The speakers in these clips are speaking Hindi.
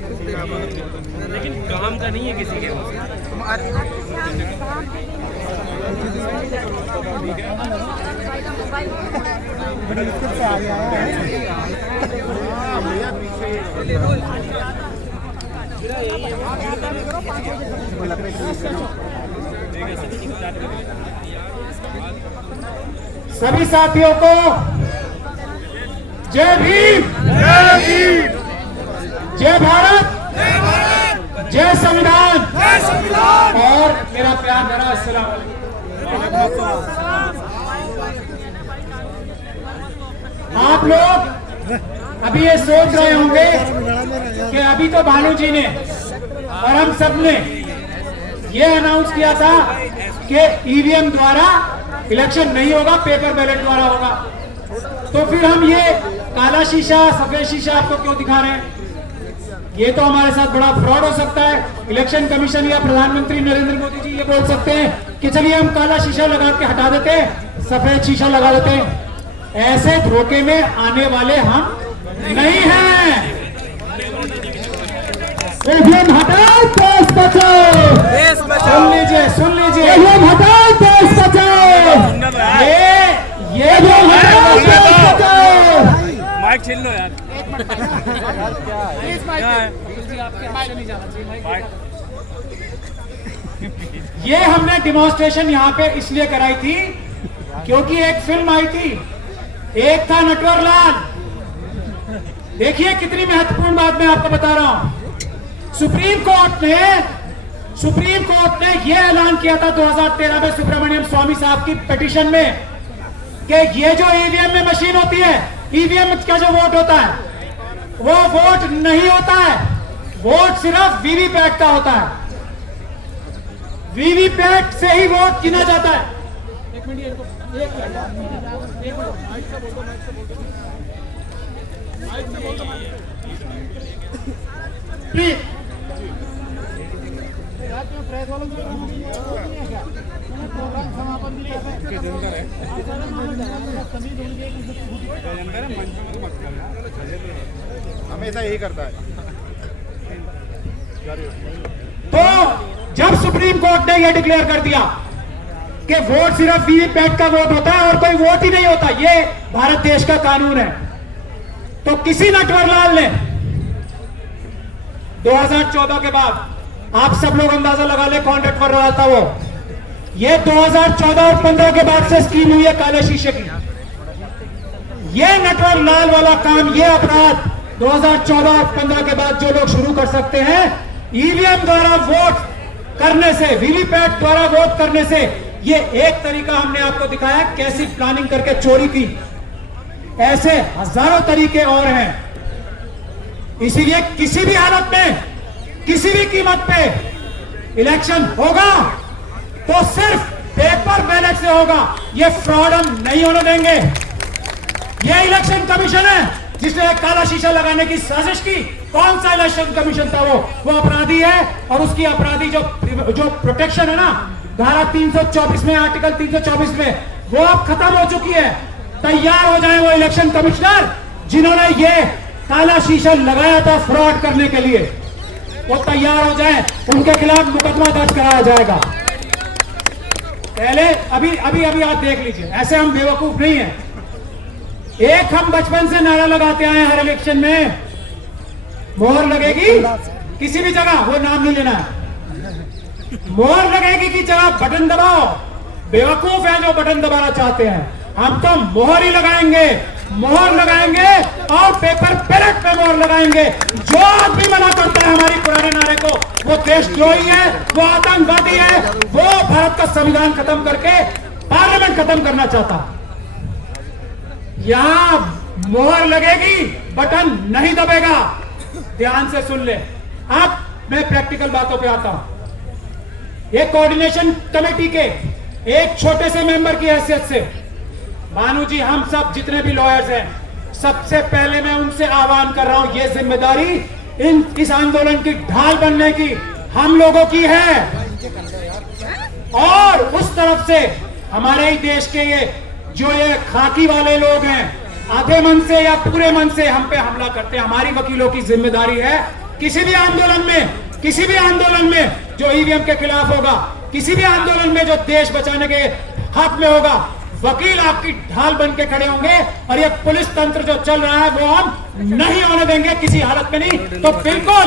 लेकिन काम का नहीं है किसी के सभी साथियों को जय भीम, जय भारत, जय संविधान और मेरा प्यार भरा अस्सलाम वालेकुम। आप लोग अभी ये सोच रहे होंगे कि अभी तो भानु जी ने और हम सब ने ये अनाउंस किया था कि ईवीएम द्वारा इलेक्शन नहीं होगा, पेपर बैलेट द्वारा होगा। तो फिर हम ये काला शीशा सफेद शीशा आपको क्यों दिखा रहे हैं? ये तो हमारे साथ बड़ा फ्रॉड हो सकता है। इलेक्शन कमीशन या प्रधानमंत्री नरेंद्र मोदी जी ये बोल सकते हैं कि चलिए हम काला शीशा लगा के हटा देते हैं, सफेद शीशा लगा देते हैं। ऐसे धोखे में आने वाले हम नहीं हैं। ईवीएम हटाओ, देश बचाओ। सुन लीजिए ईवीएम हटाओ, देश बचाओ। ये हटाओ, देश बचाओ। माइक छीन लो यार। ये हमने डिमॉन्स्ट्रेशन यहाँ पे इसलिए कराई थी क्योंकि एक फिल्म आई थी, एक था नटवरलाल। देखिए कितनी महत्वपूर्ण बात मैं आपको बता रहा हूं। सुप्रीम कोर्ट ने यह ऐलान किया था 2013 में सुब्रमण्यम स्वामी साहब की पिटीशन में कि ये जो ईवीएम में मशीन होती है, ईवीएम का जो वोट होता है वो वोट नहीं होता है, वोट सिर्फ वीवीपैट का होता है। वीवीपैट से ही वोट गिना जाता है। प्लीज हमेशा यही करता है। तो जब सुप्रीम कोर्ट ने यह डिक्लेयर कर दिया कि वोट सिर्फ वीवीपैट का वोट होता है और कोई वोट ही नहीं होता, ये भारत देश का कानून है, तो किसी नटवरलाल ने 2014 के बाद, आप सब लोग अंदाजा लगा ले कौन नटवरलाल था वो। ये 2014 और 15 के बाद से स्कीम हुई है काले शीशे की। ये नटवरलाल वाला काम, ये अपराध 2014 और 15 के बाद जो लोग शुरू कर सकते हैं, ईवीएम द्वारा वोट करने से, वीवीपैट द्वारा वोट करने से, ये एक तरीका हमने आपको दिखाया कैसी प्लानिंग करके चोरी की। ऐसे हजारों तरीके और हैं। इसीलिए किसी भी हालत में, किसी भी कीमत पे इलेक्शन होगा तो सिर्फ पेपर बैलेट से होगा। ये फ्रॉड हम नहीं होने देंगे। ये इलेक्शन कमीशन है जिसने एक काला शीशा लगाने की साजिश की। कौन सा इलेक्शन कमीशन था वो अपराधी है, और उसकी अपराधी जो प्रोटेक्शन है ना, धारा 324 में, आर्टिकल 324 में, वो अब खत्म हो चुकी है। तैयार हो जाए वो इलेक्शन कमिश्नर जिन्होंने ये काला शीशा लगाया था फ्रॉड करने के लिए, वो तैयार हो जाए, उनके खिलाफ मुकदमा दर्ज कराया जाएगा। पहले अभी आप देख लीजिए, ऐसे हम बेवकूफ नहीं हैं। एक हम बचपन से नारा लगाते आए हर इलेक्शन में, मोहर लगेगी किसी भी जगह, वो नाम नहीं लेना है, मोहर लगेगी की जगह बटन दबाओ। बेवकूफ है जो बटन दबाना चाहते हैं। हम तो मोहर ही लगाएंगे, मोहर लगाएंगे और पेपर बैलेट पे मोहर लगाएंगे। जो आदमी मना करता है हमारी पुराने नारे को, वो देशद्रोही है, वो आतंकवादी है, वो भारत का संविधान खत्म करके पार्लियामेंट खत्म करना चाहता। यहां मोहर लगेगी, बटन नहीं दबेगा। ध्यान से सुन ले। अब मैं प्रैक्टिकल बातों पे आता हूं। ये कोऑर्डिनेशन कमेटी के एक छोटे से मेंबर की हैसियत से, भानु जी, हम सब जितने भी लॉयर्स हैं, सबसे पहले मैं उनसे आह्वान कर रहा हूं, ये जिम्मेदारी इस आंदोलन की ढाल बनने की हम लोगों की है। और उस तरफ से हमारे ही देश के ये खाकी वाले लोग हैं, आधे मन से या पूरे मन से हम पे हमला करते हैं। हमारी वकीलों की जिम्मेदारी है किसी भी आंदोलन में जो ईवीएम के खिलाफ होगा, किसी भी आंदोलन में जो देश बचाने के हक में होगा, वकील आपकी ढाल बन के खड़े होंगे। और ये पुलिस तंत्र जो चल रहा है वो हम नहीं होने देंगे किसी हालत में नहीं। तो बिल्कुल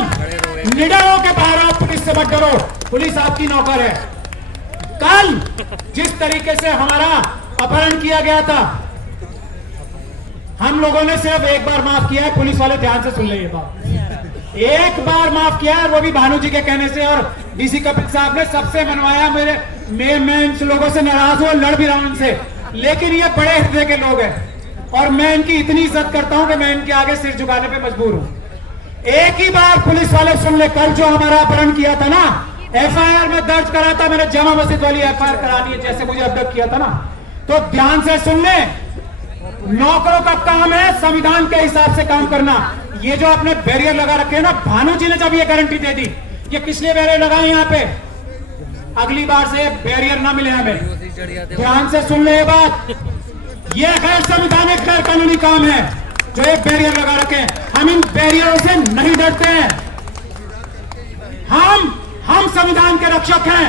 निडर होकर बाहर आओ, पुलिस से मत डरो, पुलिस आपकी नौकर है। कल जिस तरीके से हमारा अपहरण किया गया था, हम लोगों ने सिर्फ एक बार माफ किया है। पुलिस वाले ध्यान से सुन ले ये बात, एक बार माफ किया है, वो भी भानु जी के कहने से। और डीसी कपिल साहब ने सबसे मनवाया। मैं इन लोगों से नाराज हूं, लड़ भी रहा हूं इनसे, लेकिन ये बड़े हृदय के लोग हैं और मैं इनकी इतनी इज्जत करता हूं कि मैं इनके आगे सिर झुकाने पे मजबूर हूं। एक ही बार पुलिस वाले सुन ले, कल जो हमारा अपहरण किया था ना, एफआईआर में दर्ज करा था मैंने, जामा मस्जिद वाली एफआईआर करानी है जैसे मुझे अवगत किया था ना, तो ध्यान से सुन ले। नौकरों का काम है संविधान के हिसाब से काम करना। ये जो आपने बैरियर लगा रखे हैं ना, भानु जी ने जब ये गारंटी दे दी, ये किस लिए बैरियर लगाए यहाँ पे, अगली बार से बैरियर ना मिले हमें। ध्यान से सुन ले ये बात, ये गैर संवैधानिक गैर कानूनी काम है जो एक बैरियर लगा रखे हैं। हम इन बैरियरों से नहीं डरते हैं। हम संविधान के रक्षक हैं।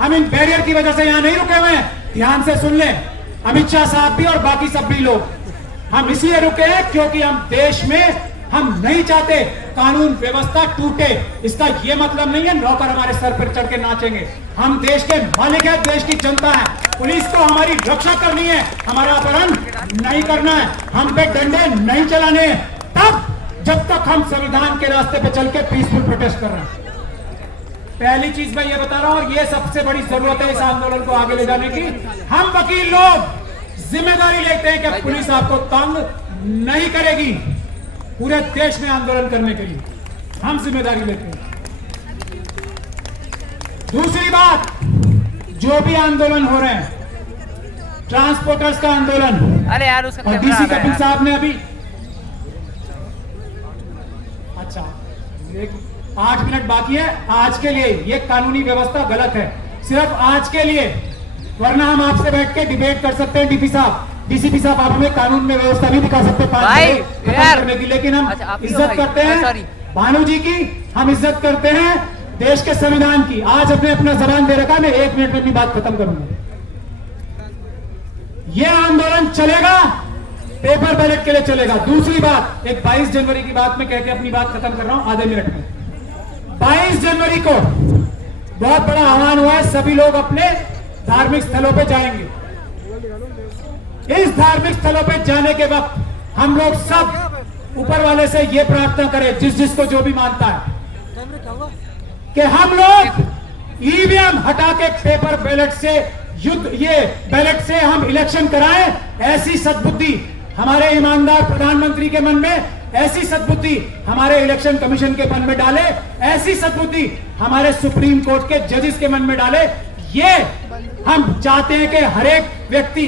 हम इन बैरियर की वजह से यहां नहीं रुके हुए हैं। ध्यान से सुन ले, अमित शाह साहब भी और बाकी सब भी लोग, हम इसलिए रुके हैं क्योंकि हम देश में हम नहीं चाहते कानून व्यवस्था टूटे। इसका यह मतलब नहीं है नौकर हमारे सर पर चढ़ के नाचेंगे। हम देश के मालिक है, देश की जनता है। पुलिस को हमारी रक्षा करनी है, हमारा अपहरण नहीं करना है, हम पे डंडे नहीं चलाने हैं, तब जब तक हम संविधान के रास्ते पे चल के पीसफुल प्रोटेस्ट कर रहे हैं। पहली चीज मैं ये बता रहा हूं, और ये सबसे बड़ी जरूरत है इस आंदोलन को आगे ले जाने की। हम वकील लोग जिम्मेदारी लेते हैं कि पुलिस आपको तंग नहीं करेगी। पूरे देश में आंदोलन करने के लिए हम जिम्मेदारी लेते हैं। दूसरी बात, जो भी आंदोलन हो रहे हैं, ट्रांसपोर्टर्स का आंदोलन, अरे यार उसका और डीसी कपिल साहब ने अभी 8 मिनट बाकी है आज के लिए। ये कानूनी व्यवस्था गलत है, सिर्फ आज के लिए, वरना हम आपसे बैठ के डिबेट कर सकते हैं। डीपी साहब, डीसीपी साहब, आप हमें कानून में व्यवस्था भी दिखा सकते हैं 5 मिनट खत्म करने की, लेकिन हम इज्जत करते हैं भानु जी की, हम इज्जत करते हैं देश के संविधान की। आज अपने अपना जबान दे रखा, मैं 1 मिनट में अपनी बात खत्म करूंगा। यह आंदोलन चलेगा, पेपर बैलेट के लिए चलेगा। दूसरी बात, एक 22 जनवरी की बात में कह के अपनी बात खत्म कर रहा हूं आधे मिनट में। 22 जनवरी को बहुत बड़ा आह्वान हुआ है, सभी लोग अपने धार्मिक स्थलों पे जाएंगे। इस धार्मिक स्थलों पे जाने के वक्त हम लोग सब ऊपर वाले से ये प्रार्थना करें, जिसको जो भी मानता है, कि हम लोग ईवीएम हटा के पेपर बैलेट से ये बैलेट से हम इलेक्शन कराएं। ऐसी सद्बुद्धि हमारे ईमानदार प्रधानमंत्री के मन में, ऐसी सद्बुद्धि हमारे इलेक्शन कमीशन के मन में डाले, ऐसी सद्बुद्धि हमारे सुप्रीम कोर्ट के जजेस के मन में डाले। ये हम चाहते हैं कि हर एक व्यक्ति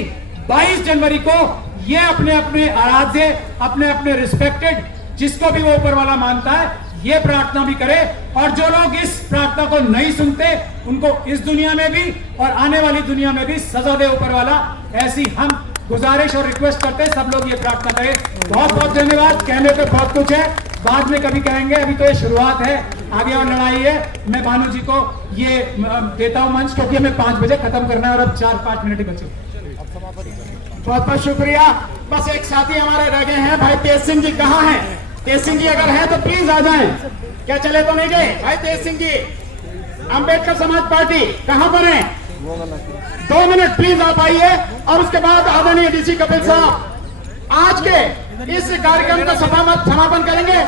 22 जनवरी को ये अपने अपने आराध्य, अपने अपने रिस्पेक्टेड, जिसको भी वो ऊपर वाला मानता है, ये प्रार्थना भी करे। और जो लोग इस प्रार्थना को नहीं सुनते, उनको इस दुनिया में भी और आने वाली दुनिया में भी सजा दे ऊपर वाला। ऐसी हम गुजारिश और रिक्वेस्ट करते हैं, सब लोग ये प्रार्थना करें। बहुत बहुत धन्यवाद। कहने पे बहुत कुछ है, बाद में कभी कहेंगे, अभी तो ये शुरुआत है, आगे और लड़ाई है। मैं भानु जी को ये देता हूं मंच, क्योंकि हमें 5 बजे खत्म करना है और अब 4-5 मिनट ही बचे। बहुत बहुत शुक्रिया। बस एक साथी हमारे रह गए हैं, भाई तेज सिंह जी कहाँ हैं? तेज सिंह जी अगर हैं तो प्लीज आ जाएं। क्या चले तो नहीं गए? भाई तेज सिंह जी, अंबेडकर समाज पार्टी कहाँ पर हैं? 2 मिनट प्लीज आप आइए। और उसके बाद आदरणीय डीसी कपिल साहब आज के इस कार्यक्रम का समापन करेंगे।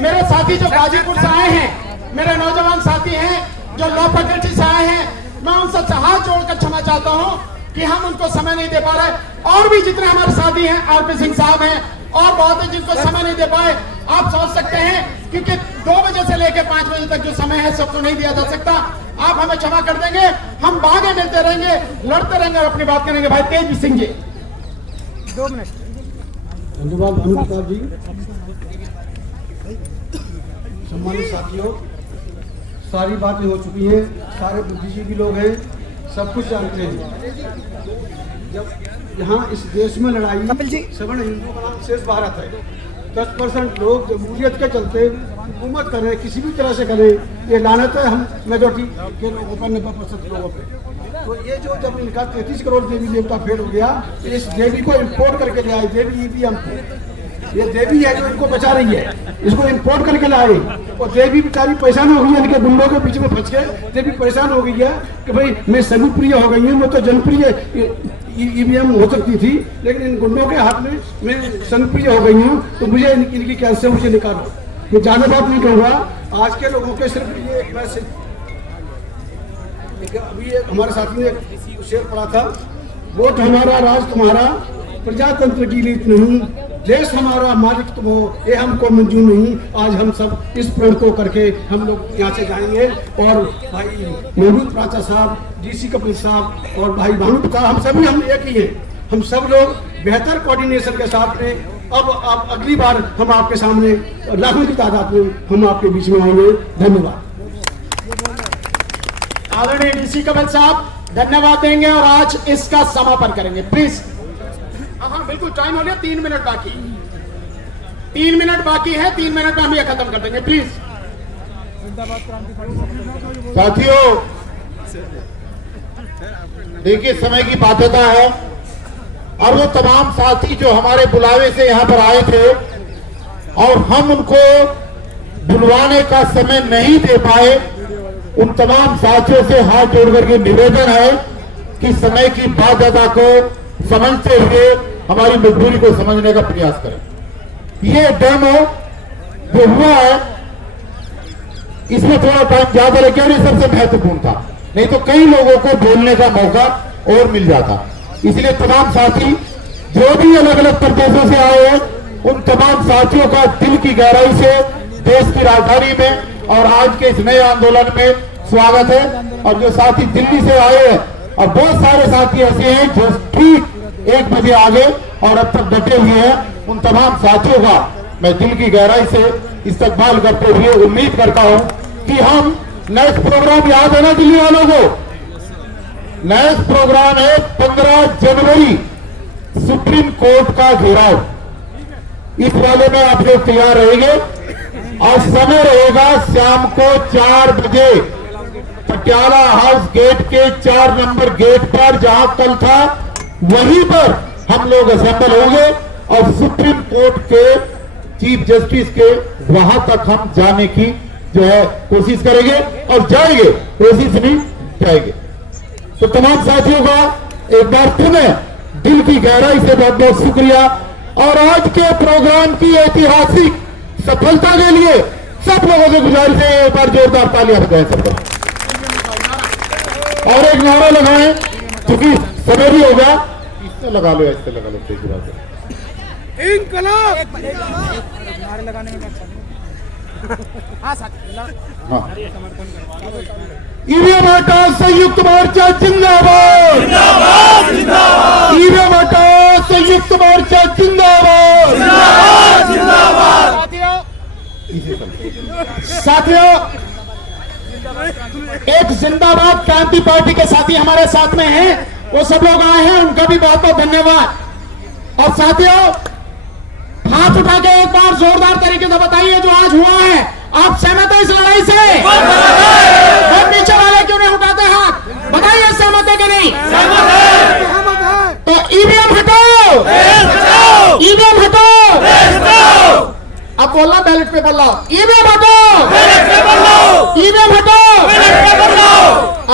मेरे साथी जो गाजीपुर से आए हैं, मेरे नौजवान साथी हैं जो लॉ फैकल्टी से आए हैं, मैं उन सबसे हाथ जोड़कर क्षमा चाहता हूं कि हम उनको समय नहीं दे पा रहे। और भी जितने हमारे साथी हैं, आरपी सिंह साहब हैं और बहुत है जिनको समय नहीं दे पाए। आप सोच सकते हैं क्योंकि 2 बजे से लेकर 5 बजे तक जो समय है सबको नहीं दिया जा सकता। आप हमें क्षमा कर देंगे, हम भागे मिलते रहेंगे, लड़ते रहेंगे और अपनी बात करेंगे। भाई तेज सिंह जी 2 मिनट। धन्यवाद भानु प्रताप जी। सम्मानित साथियों, सारी बातें हो चुकी हैं, सारे बुद्धिजीवी लोग हैं, सब कुछ जानते हैं। जब यहाँ इस देश में लड़ाई सवर्ण हिंदू बनाम शेष भारत है, 10% लोग जमहूरियत के चलते हुकूमत करे, किसी भी तरह से करे, ये लानत है हम मेजोरिटी के लोगों पर, 90% लोगों पे। तो ये जो जब इनका 33 करोड़ देवी देवता फेल हो गया, इस देवी को इम्पोर्ट करके ले आए, देवी ईवीएम, ये देवी है जो इनको बचा रही है, इसको इम्पोर्ट करके लाए। और देवी बेचारी परेशान हो गई है, इनके गुंडों के बीच में फंस गए। देवी परेशान हो गई है कि भाई मैं सभी प्रिय हो गई हूँ, मैं तो जनप्रिय ईवीएम हो सकती थी, लेकिन इन गुंडों के हाथ में मैं संप्रिय हो गई हूँ, तो मुझे इनकी कैसे मुझे निकालो। मैं ज्यादा बात नहीं कहूँगा। आज के लोगों के सिर्फ ये एक मैसेज, अभी एक हमारे साथी ने एक शेर पढ़ा था, वोट हमारा राज तुम्हारा, प्रजातंत्र की रीत नहीं, देश हमारा मालिक तुम हो, ये हमको मंजूर नहीं। आज हम सब इस प्रण को करके हम लोग यहाँ से जाएंगे। और भाई महमूद प्राचा साहब, डीसी कपिल साहब और भाई भानु साहब, हम सभी हम एक ही हैं। हम सब लोग बेहतर कोऑर्डिनेशन के साथ में अब अगली बार हम आपके सामने लाखों की तादाद में हम आपके बीच में आएंगे। धन्यवाद। आदरणीय डीसी कपिल साहब धन्यवाद देंगे और आज इसका समापन करेंगे, प्लीज। हाँ बिल्कुल, टाइम हो गया, 3 मिनट बाकी, 3 मिनट बाकी है, 3 मिनट में हम ये खत्म कर देंगे, प्लीज। साथियों, देखिए समय की बाध्यता है और वो तमाम साथी जो हमारे बुलावे से यहाँ पर आए थे और हम उनको बुलवाने का समय नहीं दे पाए, उन तमाम साथियों से हाथ जोड़ करके निवेदन है कि समय की बाध्यता को समझते हुए हमारी मजबूरी को समझने का प्रयास करें। ये डेमो जो हुआ है इसमें थोड़ा टाइम ज्यादा लग गया और ये सबसे महत्वपूर्ण था, नहीं तो कई लोगों को बोलने का मौका और मिल जाता। इसलिए तमाम साथी जो भी अलग अलग प्रदेशों से आए हैं, उन तमाम साथियों का दिल की गहराई से देश की राजधानी में और आज के इस नए आंदोलन में स्वागत है। और जो साथी दिल्ली से आए हैं और बहुत सारे साथी ऐसे हैं जो ठीक 1 बजे आगे और अब तक डटे हुए हैं, उन तमाम साथियों का मैं दिल की गहराई से इस्तकबाल करते हुए उम्मीद करता हूं कि हम नेक्स्ट प्रोग्राम याद है ना दिल्ली वालों को, नेक्स्ट प्रोग्राम है 15 जनवरी सुप्रीम कोर्ट का घेराव। इस वाले में आप लोग तैयार रहेंगे और समय रहेगा शाम को 4 बजे पटियाला हाउस गेट के 4 नंबर गेट पर, जहां कल था वहीं पर हम लोग असेंबल होंगे और सुप्रीम कोर्ट के चीफ जस्टिस के वहां तक हम जाने की जो है कोशिश करेंगे और जाएंगे, कोशिश नहीं जाएंगे। तो तमाम साथियों का एक बार पुनः दिल की गहराई से बहुत बहुत शुक्रिया और आज के प्रोग्राम की ऐतिहासिक सफलता के लिए सब लोगों से गुजारिश है एक बार जोरदार तालियां बजाएं सबको और एक नारा लगाएं, क्योंकि समय भी होगा। इससे लगा लो, इससे लगा लो, सही बात है। नारे लगाने में ईवीएम हटाओ संयुक्त मोर्चा जिंदाबाद, जिंदाबाद, जिंदाबाद। ईवीएम हटाओ संयुक्त मोर्चा जिंदाबाद, जिंदाबाद, जिंदाबाद। साथियों एक जिंदाबाद क्रांति पार्टी के साथी हमारे साथ में हैं, वो सब लोग आए हैं, उनका भी बहुत बहुत धन्यवाद। और साथियों हाथ उठा के एक बार जोरदार तरीके से बताइए जो आज हुआ है, आप सहमत हैं इस लड़ाई से? बहुत नीचे वाले क्यों नहीं उठाते हाथ, बताइए सहमत है कि नहीं? तो ईवीएम हटाओ, ईवीएम हटाओ। अब बोलना बैलेट पेपर लाओ, ईवीएम हटाओ, ईवीएम हटाओ।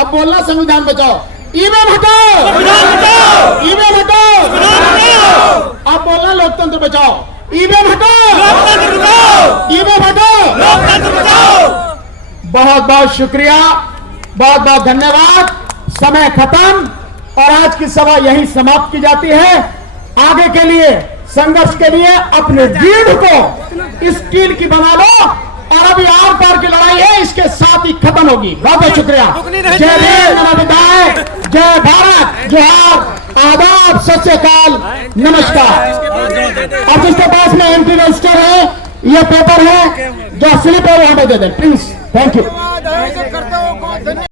अब बोलना संविधान बचाओ, ईवीएम हटाओ, ईवीएम हटाओ। अब बोलना लोकतंत्र बचाओ, ईवीएम हटाओ, ईवीएम हटाओ। बहुत बहुत शुक्रिया, बहुत बहुत धन्यवाद। समय खत्म और आज की सभा यहीं समाप्त की जाती है। आगे के लिए संघर्ष के लिए अपने रीढ़ को स्टील की बना लो और अभी आर पार की लड़ाई है, इसके साथ ही खत्म होगी। बहुत बहुत शुक्रिया। जय भीम, नमस्कार, जय भारत, जोहार, आदाब, सत श्री अकाल, नमस्कार। अब जिसके पास में एंट्री रजिस्टर है, ये पेपर है जो स्लिप है वहां पे दे दें प्लीज। Thank you.